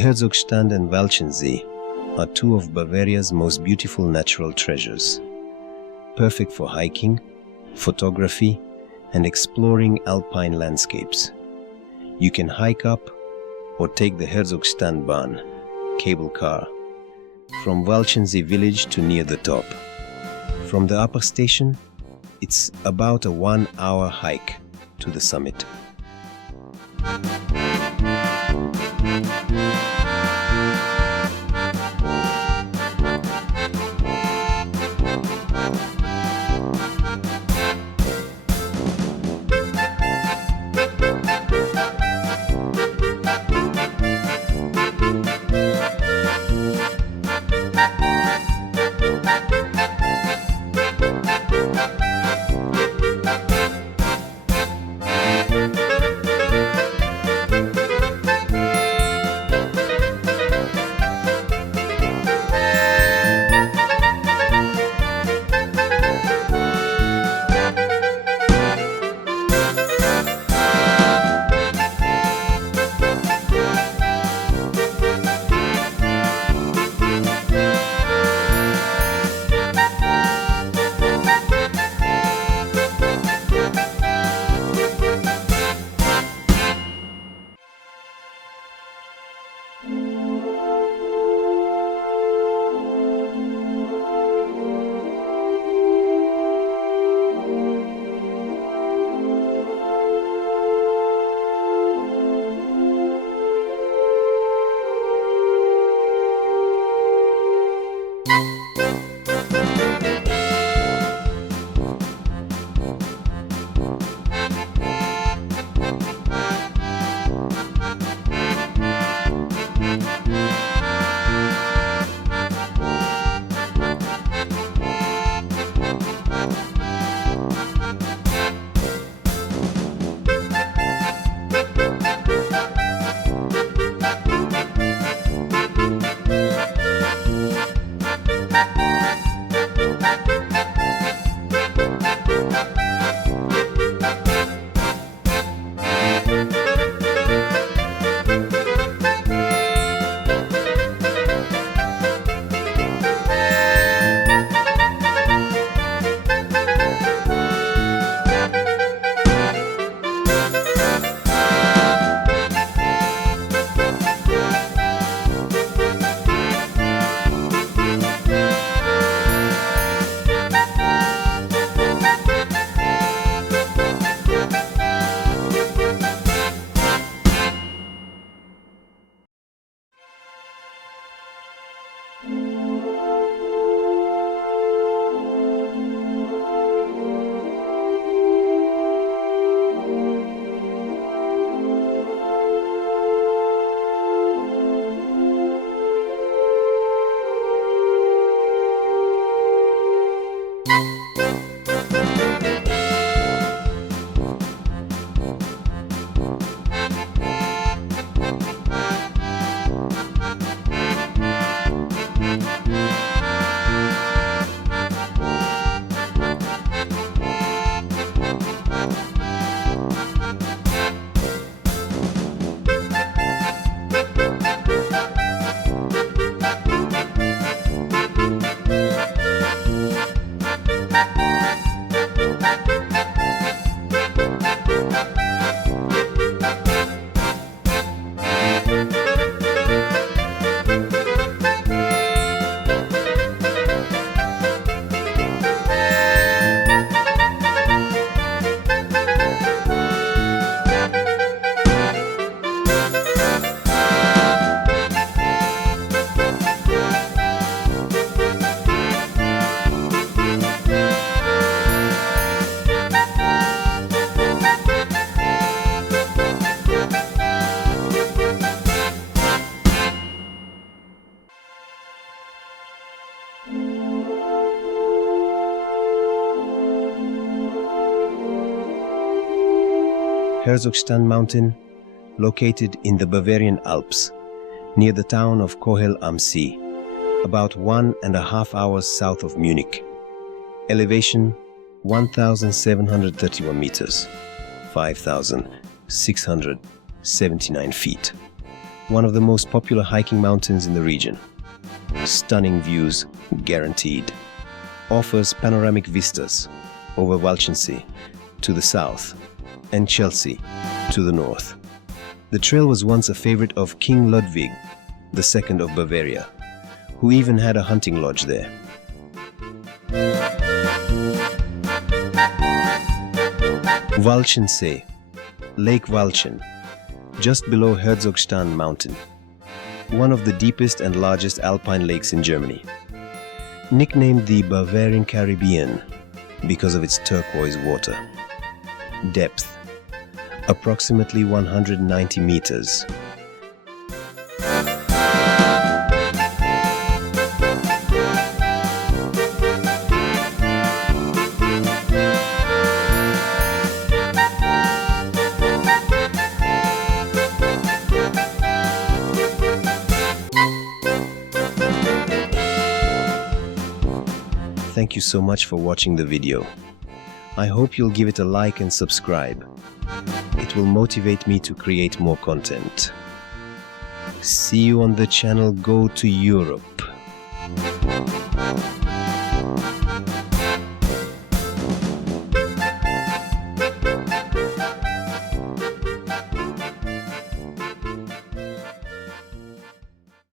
Herzogstand and Walchensee are two of Bavaria's most beautiful natural treasures, perfect for hiking, photography, and exploring Alpine landscapes. You can hike up or take the Herzogstand Bahn, cable car, from Walchensee village to near the top. From the upper station, it's about a 1-hour hike to the summit. Herzogstand Mountain, located in the Bavarian Alps, near the town of Kochel am See, about 1.5 hours south of Munich. Elevation 1,731 meters, 5,679 feet. one of the most popular hiking mountains in the region. Stunning views guaranteed. Offers panoramic vistas over Walchensee to the south and Chelsea to the north. The trail was once a favorite of King Ludwig II of Bavaria, who even had a hunting lodge there. Walchensee, Lake Walchen, just below Herzogstand mountain, one of the deepest and largest alpine lakes in Germany. Nicknamed the Bavarian Caribbean because of its turquoise water. Depth, approximately 190 meters. Thank you so much for watching the video. I hope you'll give it a like and subscribe. It will motivate me to create more content. See you on the channel Go to Europe.